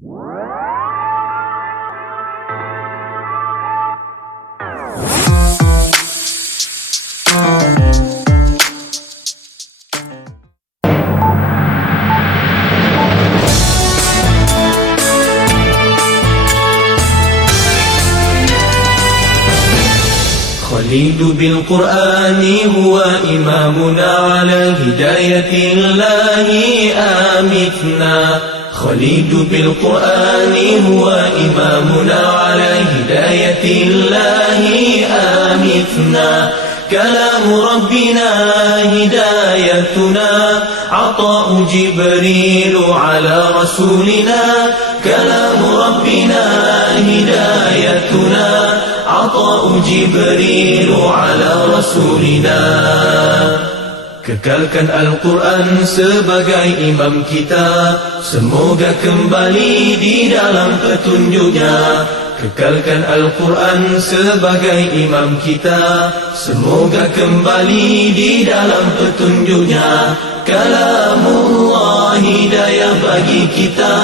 خليد بالقرآن هو إمامنا على هداية الله آمتنا. خليد بالقرآن هو إمامنا على هداية الله آمتنا. كلام ربنا هدايتنا، عطاء جبريل على رسولنا. كلام ربنا هدايتنا، عطاء جبريل على رسولنا. Kekalkan Al-Quran sebagai imam kita, semoga kembali di dalam petunjuknya. Kekalkan Al-Quran sebagai imam kita, semoga kembali di dalam petunjuknya. Kalamullah hidayah bagi kita,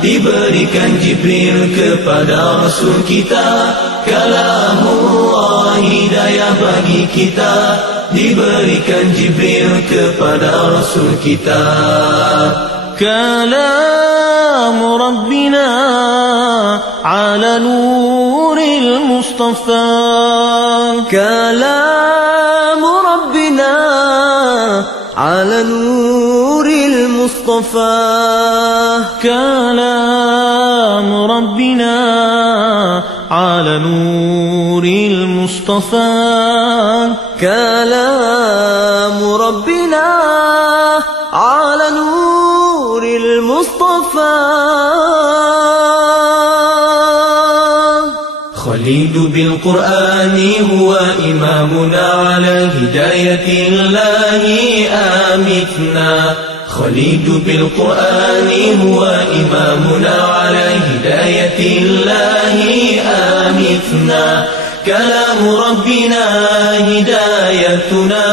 diberikan Jibril kepada Rasul kita. Kalamullah hidayah bagi kita, diberikan Jibril kepada Rasul kita. كلام ربنا على نور المصطفى. كلام ربنا على نور المصطفى. كلام ربنا على نور المصطفى. كلام ربنا على نور المصطفى. خليد بالقرآن هو إمامنا على هداية الله آمتنا. خليد بالقرآن هو إمامنا على هداية الله آمتنا. كلام ربنا هدايتنا،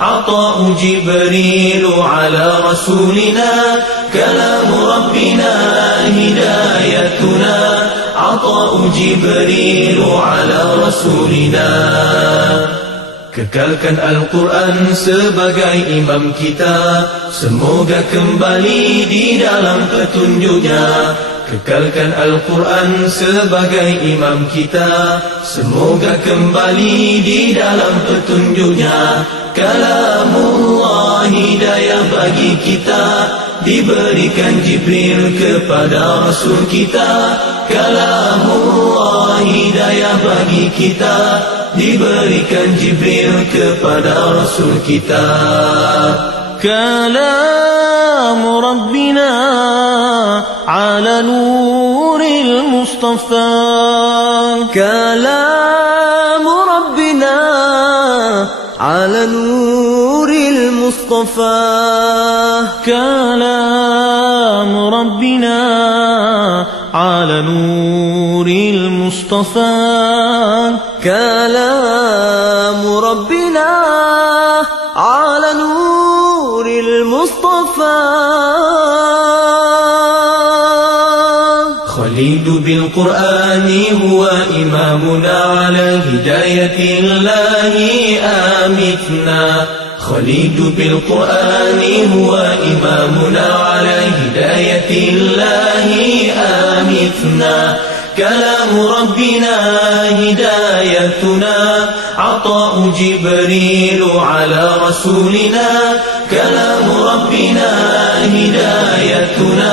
عطاء جبريل على رسولنا. كلام ربنا هدايتنا، عطاء جبريل على رسولنا. Kekalkan Al-Quran sebagai imam kita, semoga kembali di dalam petunjuknya. Kekalkan Al-Quran sebagai imam kita, semoga kembali di dalam petunjuknya. Kalamullah hidayah bagi kita, diberikan Jibril kepada Rasul kita. Kalamullah hidayah bagi kita, diberikan Jibril kepada Rasul kita. كلام ربنا على نور المصطفى. كلام ربنا على نور المصطفى. كلام ربنا على نور المصطفى. كلام ربنا على نور المصطفى. خليد بالقرآن هو إمامنا على هداية الله آمتنا. خليد بالقرآن هو إمامنا على هداية الله آمتنا. كلام ربنا هدايتنا، عطاء جبريل على رسولنا. كلام ربنا هدايتنا،